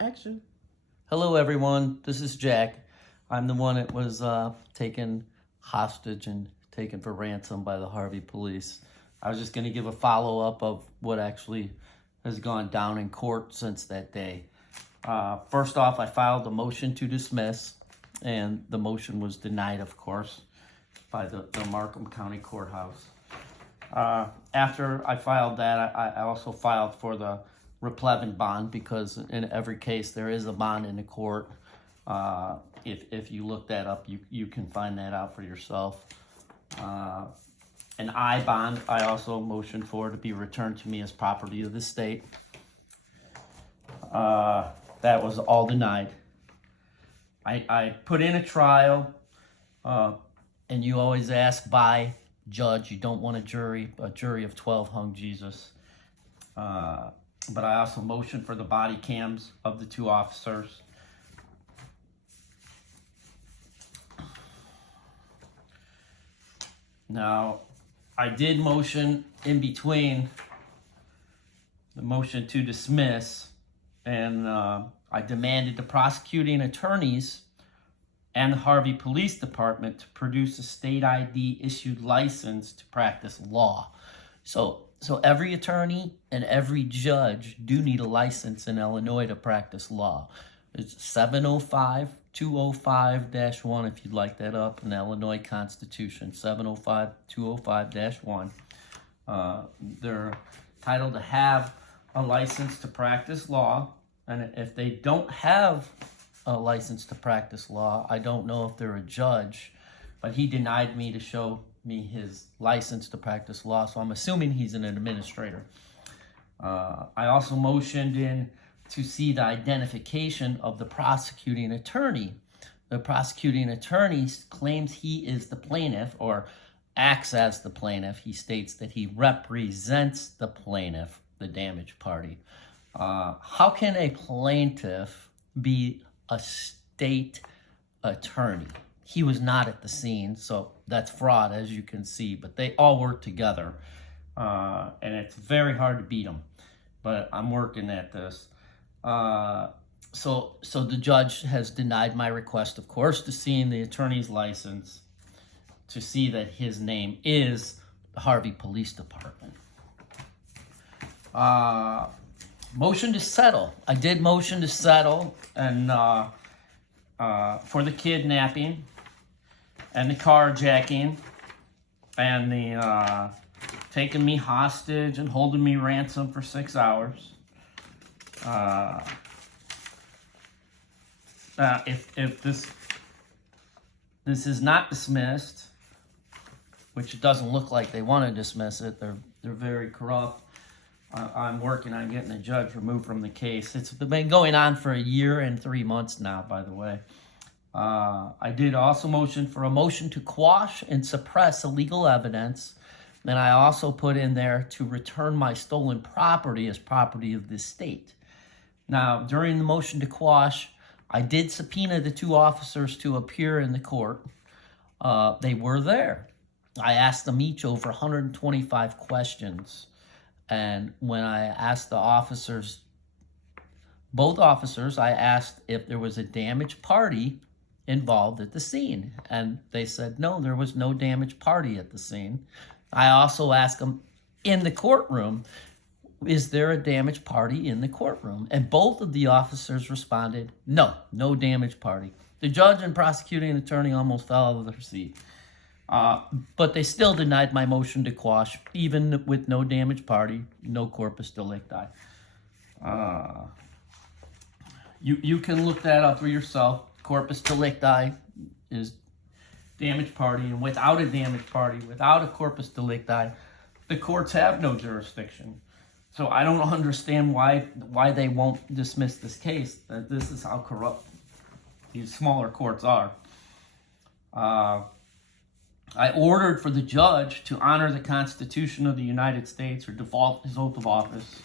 Action. Hello, everyone. This is Jack. I'm the one that was taken hostage and taken for ransom by the Harvey police. I was just going to give a follow-up of what actually has gone down in court since that day. First off, I filed a motion to dismiss, and the motion was denied, of course, by the Markham County Courthouse. After I filed that, I also filed for the replevin bond, because in every case there is a bond in the court. If you look that up, you can find that out for yourself. An I bond, I also motioned for to be returned to me as property of the state. That was all denied. I put in a trial, and you always ask by judge. You don't want a jury of 12 hung Jesus. But I also motioned for the body cams of the two officers. Now, I did motion in between the motion to dismiss, and I demanded the prosecuting attorneys and the Harvey Police Department to produce a state ID issued license to practice law. So every attorney and every judge do need a license in Illinois to practice law. It's 705-205-1 if you'd like that up in the Illinois Constitution, 705-205-1. They're entitled to have a license to practice law, and if they don't have a license to practice law, I don't know if they're a judge, but he denied me to show me his license to practice law, so I'm assuming he's an administrator. I also motioned in to see the identification of the prosecuting attorney. The prosecuting attorney claims he is the plaintiff, or acts as the plaintiff. He states that he represents the plaintiff, the damaged party. How can a plaintiff be a state attorney? He was not at the scene, so that's fraud, as you can see, but they all work together, and it's very hard to beat them, but I'm working at this. So the judge has denied my request, of course, to see the attorney's license to see that his name is the Harvey Police Department. Motion to settle. I did motion to settle, and for the kidnapping and the carjacking and the taking me hostage and holding me ransom for 6 hours. If this is not dismissed, which it doesn't look like they want to dismiss it, they're very corrupt. I'm working on getting the judge removed from the case. It's been going on for 1 year and 3 months now, by the way. I did also motion for a motion to quash and suppress illegal evidence. And I also put in there to return my stolen property as property of the state. Now, during the motion to quash, I did subpoena the two officers to appear in the court. They were there. I asked them each over 125 questions. And when I asked the officers, both officers, I asked if there was a damaged party involved at the scene. And they said, no, there was no damaged party at the scene. I also asked them in the courtroom, is there a damaged party in the courtroom? And both of the officers responded, no damaged party. The judge and prosecuting attorney almost fell out of their seat. But they still denied my motion to quash, even with no damaged party, no corpus delicti. You can look that up for yourself. Corpus delicti is damaged party, and without a damaged party, without a corpus delicti, the courts have no jurisdiction. So I don't understand why they won't dismiss this case. This is how corrupt these smaller courts are. I ordered for the judge to honor the Constitution of the United States or default his oath of office.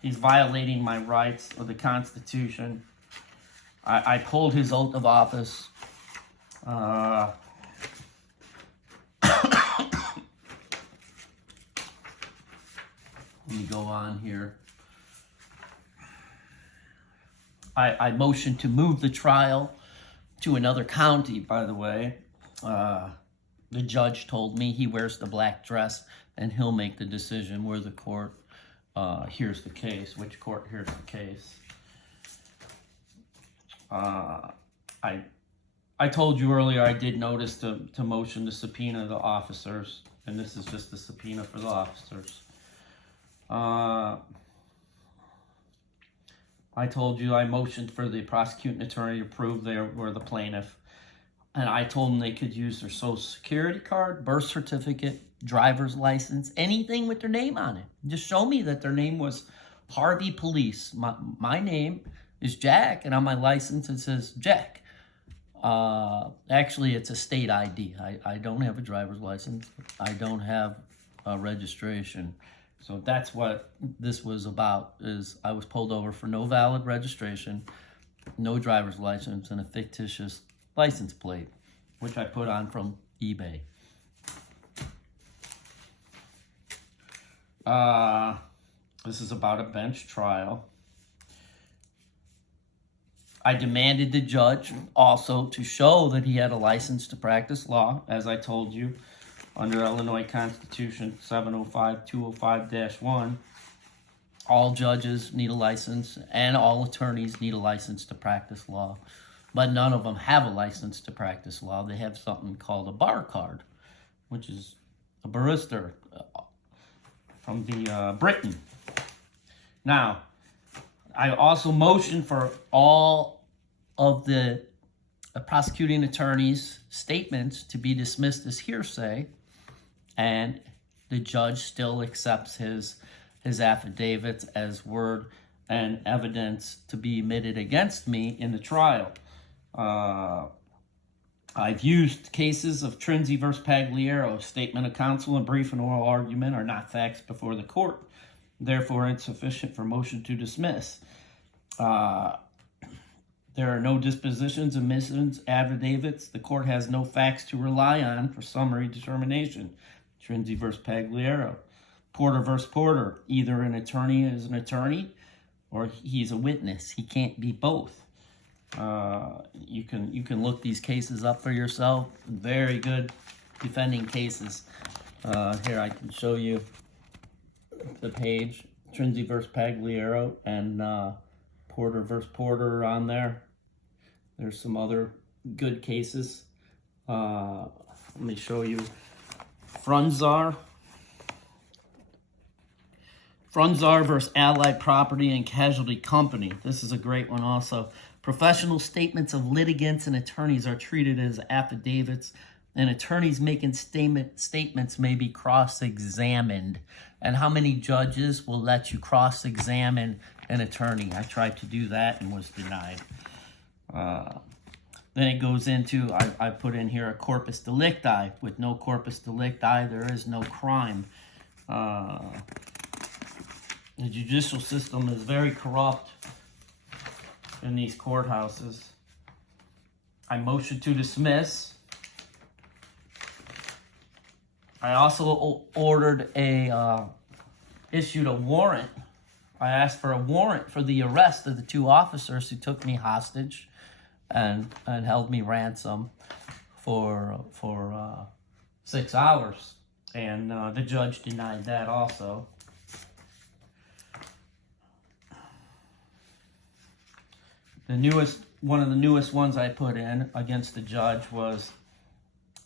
He's violating my rights of the Constitution. I pulled his oath of office. Let me go on here. I motioned to move the trial to another county, by the way. The judge told me he wears the black dress and he'll make the decision where the court hears the case, which court hears the case. I told you earlier I did notice to motion to subpoena the officers, and this is just a subpoena for the officers. I told you I motioned for the prosecuting attorney to prove they were the plaintiff. And I told them they could use their social security card, birth certificate, driver's license, anything with their name on it. Just show me that their name was Harvey Police. My name is Jack, and on my license it says Jack. Actually, it's a state ID. I don't have a driver's license. I don't have a registration. So that's what this was about, is I was pulled over for no valid registration, no driver's license, and a fictitious license plate, which I put on from eBay. This is about a bench trial. I demanded the judge also to show that he had a license to practice law, as I told you, under Illinois Constitution 705-205-1. All judges need a license, and all attorneys need a license to practice law. But none of them have a license to practice law. They have something called a bar card, which is a barrister from the Britain. Now, I also motioned for all of the prosecuting attorney's statements to be dismissed as hearsay, and the judge still accepts his affidavits as word and evidence to be admitted against me in the trial. I've used cases of Trinzi versus Pagliaro. Statement of counsel and brief and oral argument are not facts before the court, therefore insufficient for motion to dismiss. There are no dispositions, omissions, affidavits. The court has no facts to rely on for summary determination. Trinzi versus Pagliaro. Porter versus Porter. Either an attorney is an attorney or he's a witness. He can't be both. You can look these cases up for yourself. Very good defending cases. Here, I can show you the page. Trinzi versus Pagliaro and Porter versus Porter on there. There's some other good cases. Let me show you. Frunzar versus Allied Property and Casualty Company. This is a great one also. Professional statements of litigants and attorneys are treated as affidavits, and attorneys making statements may be cross-examined. And how many judges will let you cross-examine an attorney? I tried to do that and was denied. Then it goes into, I put in here a corpus delicti. With no corpus delicti, there is no crime. The judicial system is very corrupt in these courthouses. I motion to dismiss. I also issued a warrant. I asked for a warrant for the arrest of the two officers who took me hostage and held me ransom for 6 hours. And the judge denied that also. One of the newest ones I put in against the judge was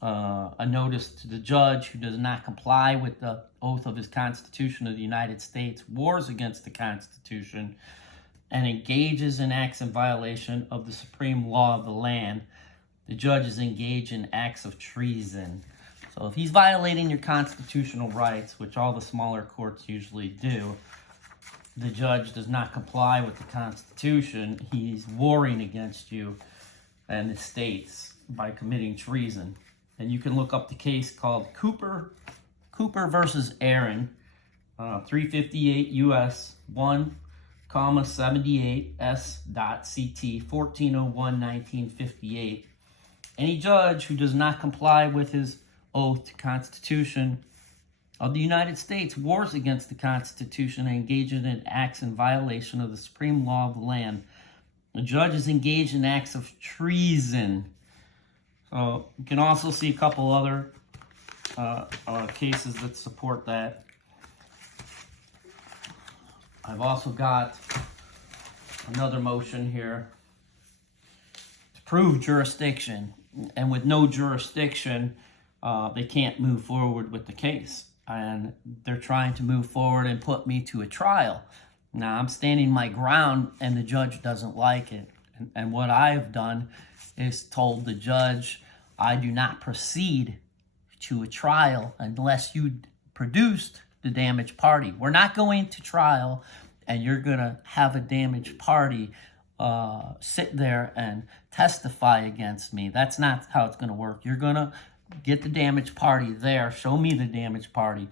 a notice to the judge who does not comply with the oath of his Constitution of the United States, wars against the Constitution, and engages in acts in violation of the supreme law of the land. The judge is engaged in acts of treason. So if he's violating your constitutional rights, which all the smaller courts usually do, the judge does not comply with the Constitution, he's warring against you and the states by committing treason. And you can look up the case called Cooper versus Aaron, 358 U.S. 1,78 S.CT 1401-1958. Any judge who does not comply with his oath to Constitution of the United States wars against the Constitution and engages in acts in violation of the supreme law of the land The judge is engaged in acts of treason. So you can also see a couple other cases that support that. I've also got another motion here to prove jurisdiction. And with no jurisdiction, they can't move forward with the case. And they're trying to move forward and put me to a trial. Now, I'm standing my ground, and the judge doesn't like it. And what I've done is told the judge, I do not proceed to a trial unless you produced the damaged party. We're not going to trial, and you're going to have a damaged party sit there and testify against me. That's not how it's going to work. You're going to get the damaged party there, show me the damaged party,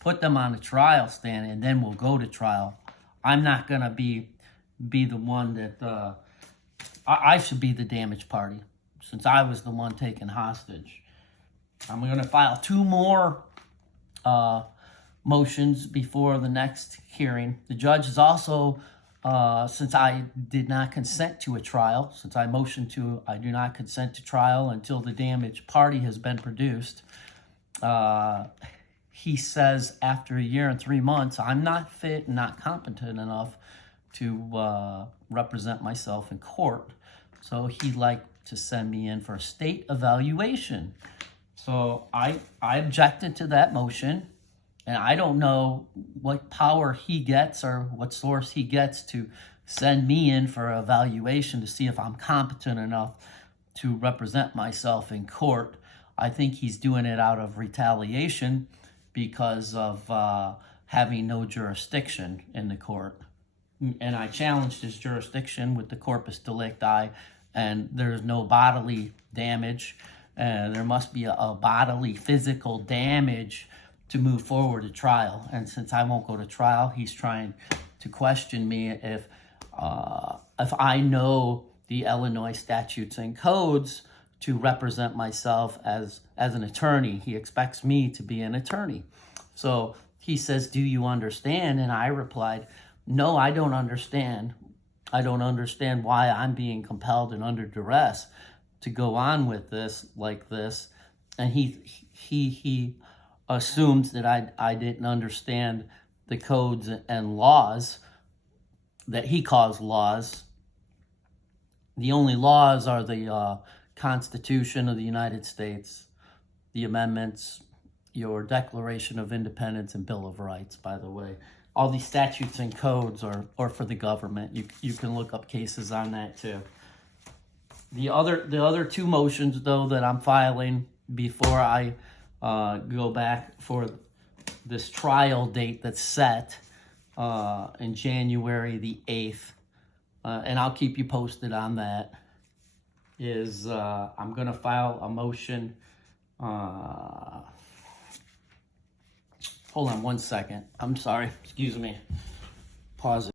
put them on the trial stand, and then we'll go to trial. I'm not going to be the one that, I should be the damaged party since I was the one taken hostage. I'm going to file 2 more motions before the next hearing. The judge is also, since I did not consent to a trial, since I motioned to, I do not consent to trial until the damaged party has been produced. He says after 1 year and 3 months, I'm not fit and not competent enough to represent myself in court. So he'd like to send me in for a state evaluation. So I objected to that motion, and I don't know what power he gets or what source he gets to send me in for an evaluation to see if I'm competent enough to represent myself in court. I think he's doing it out of retaliation because of having no jurisdiction in the court. And I challenged his jurisdiction with the corpus delicti, and there's no bodily damage. There must be a bodily physical damage to move forward to trial. And since I won't go to trial, he's trying to question me if I know the Illinois statutes and codes to represent myself as an attorney. He expects me to be an attorney. So he says, do you understand? And I replied, no, I don't understand. I don't understand why I'm being compelled and under duress to go on with this like this. And he assumes that I didn't understand the codes and laws that he calls laws. The only laws are the Constitution of the United States, the amendments, your Declaration of Independence and Bill of Rights, by the way. All these statutes and codes are for the government. You can look up cases on that too. The other 2 motions, though, that I'm filing before I go back for this trial date that's set in January the 8th, and I'll keep you posted on that, is I'm going to file a motion. Hold on 1 second. I'm sorry. Excuse me. Pause it.